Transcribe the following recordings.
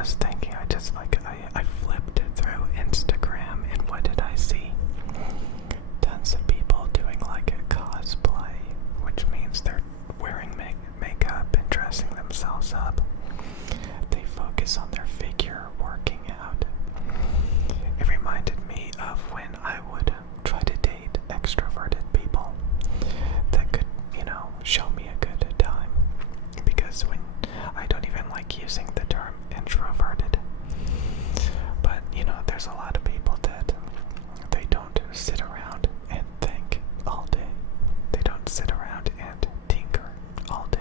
was thinking, I flipped through Instagram, and what did I see? Tons of people doing like a cosplay, which means they're wearing makeup and dressing themselves up. They focus on their figure working out. It reminded me of when I would try to date extroverted people that could, show me a good time. Because when I don't even like using the term introverted, but there's a lot of people that they don't sit around and think all day. They don't sit around and tinker all day.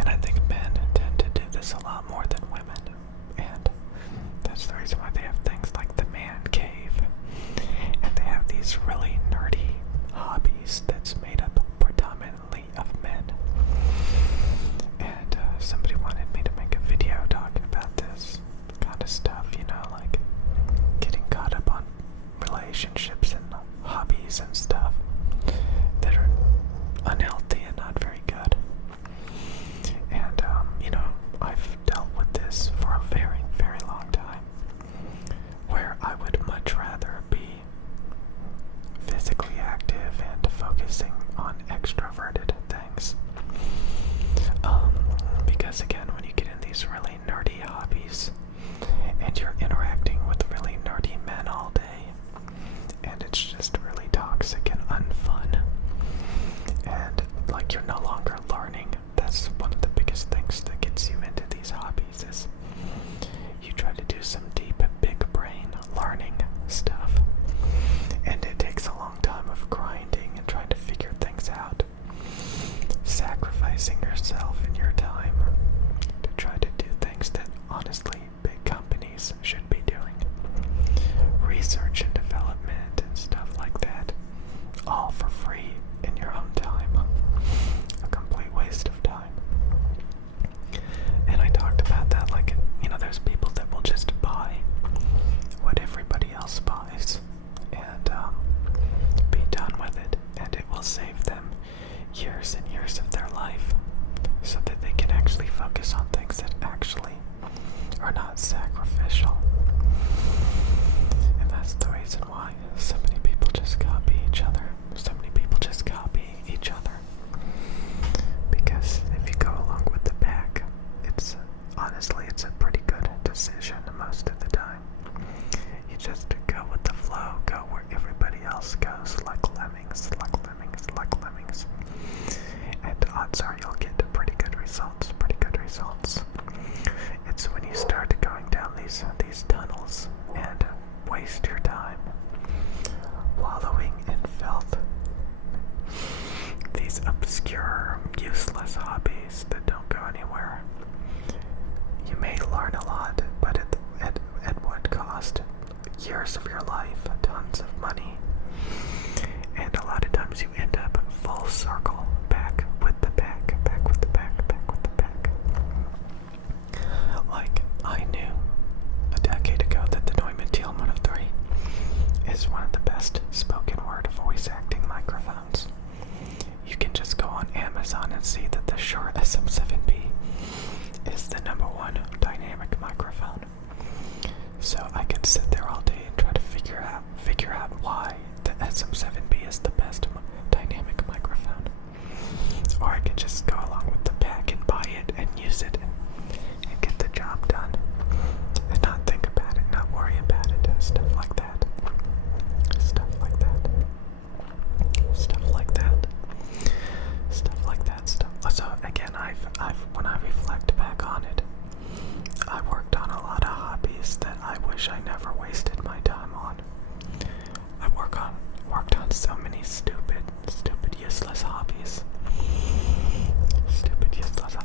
And I think men tend to do this a lot more than women. And that's the reason why they have things like the man cave. And they have these really nerdy hobbies that's made up predominantly of men. And somebody wanted me to make a video talking about this kind of stuff, like getting caught up on relationships and hobbies and stuff that are unhealthy and not very good. And, I've dealt with this for a very, very long time, where I would much rather be physically active and focusing on extroverted things. Because again, when you get in these really nerdy hobbies and you're interacting with really nerdy men all day, and it's just really toxic and unfun, and like you're no longer learning. That's one of the biggest things that gets you into these hobbies, is you try to do some deep, big brain learning stuff, and it takes a long time of grinding and trying to figure things out, sacrificing yourself and your time to try to do things that honestly big companies should be doing. Research and development and stuff like that, all for free in your own time. A complete waste of time. And I talked about that, there's people that will just buy what everybody else buys and be done with it, and it will save them years and years of their life so that they can actually focus on things that actually are not sacrificial. And that's the reason why so many people just copy each other. So many people just copy each other. Because if you go along with the pack, it's a pretty good decision most of the time. You just go with the flow, go where everybody else goes, like lemmings. And odds are you'll get pretty good results. It's when you start going down these tunnels and waste your time wallowing in filth. These obscure, useless hobbies that don't go anywhere. You may learn a lot, but at what cost? Years of your life, tons of money, and a lot of times you end up full circle, back with the pack. Like, I knew a decade ago that the Neumann TL103 is one of the best spoken word voice acting microphones. You can just go on Amazon and see that the Shure SM7B is the #1 dynamic microphone. So I could sit there all day and try to figure out why the SM7B is the best dynamic microphone. Or I could just go along with the pack and buy it and use it and get the job done. And not think about it, not worry about it, stuff like that. So again, when I reflect back on it, I worked on a lot of hobbies that I wish I never wasted my time on. I worked on so many stupid, useless hobbies.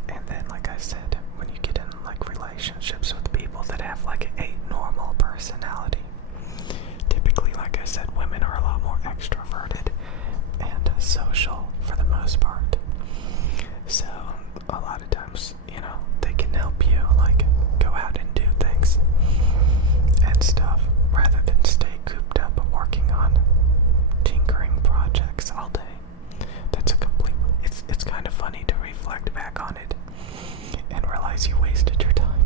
And then, like I said, when you get in relationships with people that have a normal personality, typically, like I said, women are a lot more extroverted and social for the most part. So a lot of times, they can help you go out and do things and stuff rather than stay cooped up working on tinkering projects all day. It's kind of funny to reflect back on it and realize you wasted your time.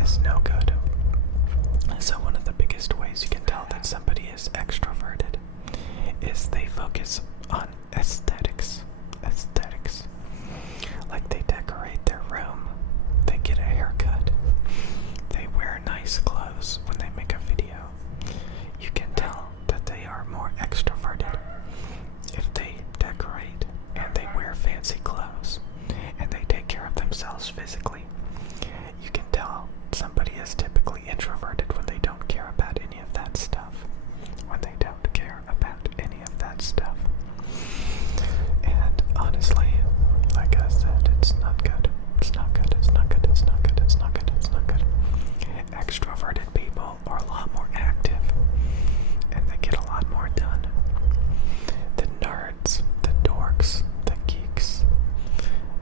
is no good. So one of the biggest ways you can tell that somebody is extroverted is they focus on aesthetics. Aesthetics. Like they decorate their room, they get a haircut, they wear nice clothes when they make a video. You can tell that they are more extroverted if they decorate and they wear fancy clothes and they take care of themselves physically. You can tell somebody is typically introverted when they don't care about any of that stuff. When they don't care about any of that stuff. And honestly, like I said, it's not good. It's not good. It's not good. It's not good. It's not good. It's not good. Extroverted people are a lot more active and they get a lot more done. The nerds, the dorks, the geeks,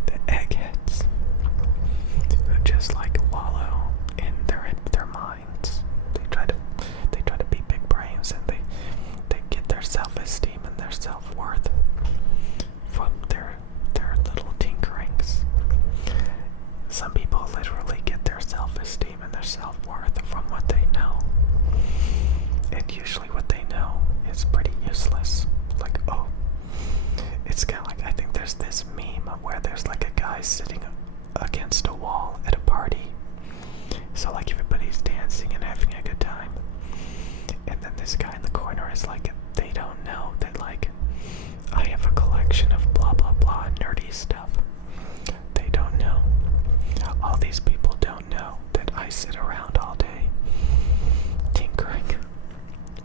the eggheads who just like wallow in their minds. They try to be big brains and they get their self-esteem and their self-worth from their little tinkerings. Some people literally get their self-esteem and their self-worth from what they know. And usually what they know is pretty useless. Like, oh, it's kind of like, I think there's this meme where there's like a guy sitting against a wall at a party. So like everybody's dancing and having a good time. And then this guy in the corner is like, they don't know that like, I have a collection of blah blah blah nerdy stuff. They don't know. All these people don't know that I sit around all day tinkering.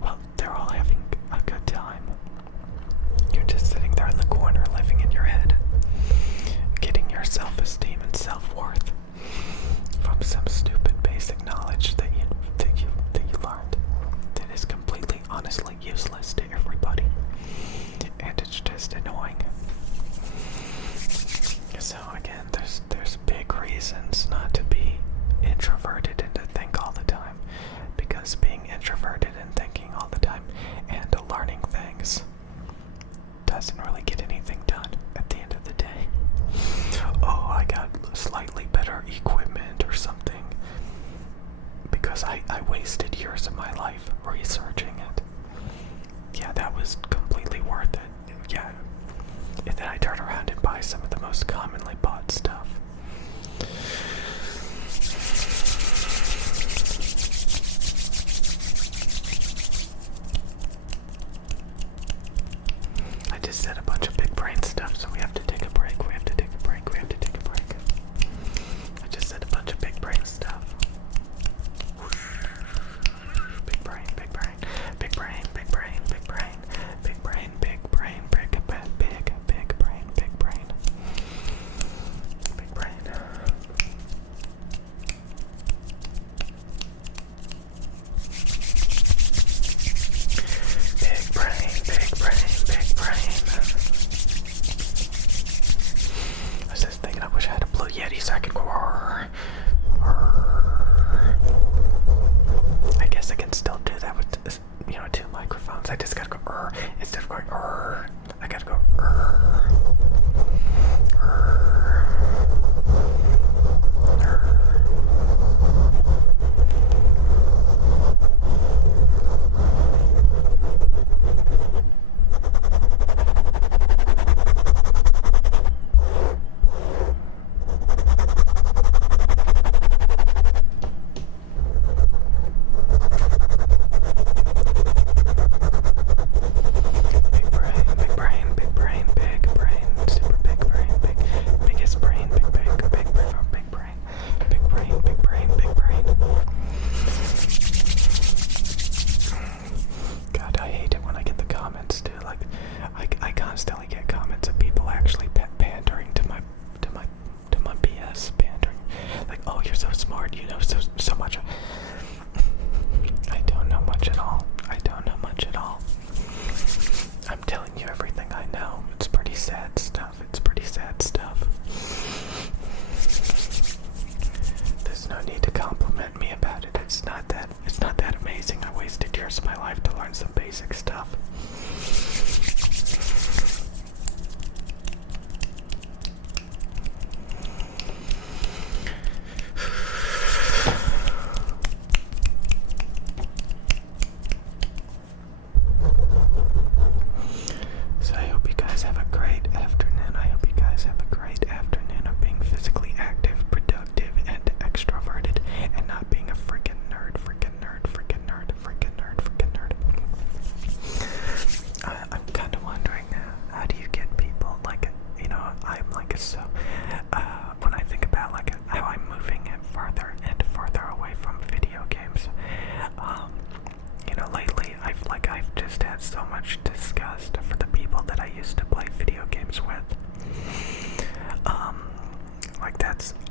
Well, they're all having a good time. You're just sitting there in the corner living in your head, getting your self-esteem and self-worth from some stupid basic knowledge that you learned that is completely honestly useless to everybody. And it's just annoying. So again, there's big reasons not to be introverted and to think all the time, because being introverted and thinking all the time and learning things doesn't really get anything done at the end of the day. Oh, I got slightly better equipment or something because I wasted years of my life researching it. Yeah, that was completely worth it. Yeah. And then I turn around and buy some of the most commonly bought stuff. I just said a bunch of big brain stuff, so we have to take a break. We have to take a break. We have to take a break. I just said a bunch of big brain stuff. Big brain, big brain, big brain, big brain, big brain, big brain, big brain, big brain, big brain, big brain, big brain. Big brain, big brain, big brain. I was just thinking, I wish I had a Blue Yeti so I could go. I guess I can still do that with, two microphones. I just gotta go instead of going I gotta go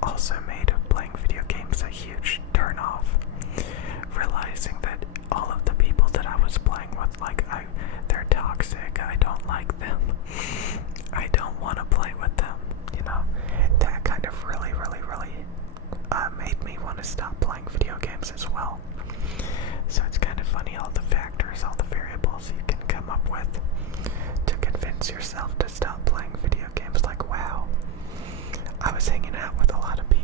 also made playing video games a huge turn off. Realizing that all of the people that I was playing with, like, they're toxic, I don't like them, I don't want to play with them, you know, that kind of really made me want to stop playing video games as well. So it's kind of funny, all the factors, all the variables you can come up with to convince yourself to stop playing video games. Like, wow, I was hanging out with a lot of people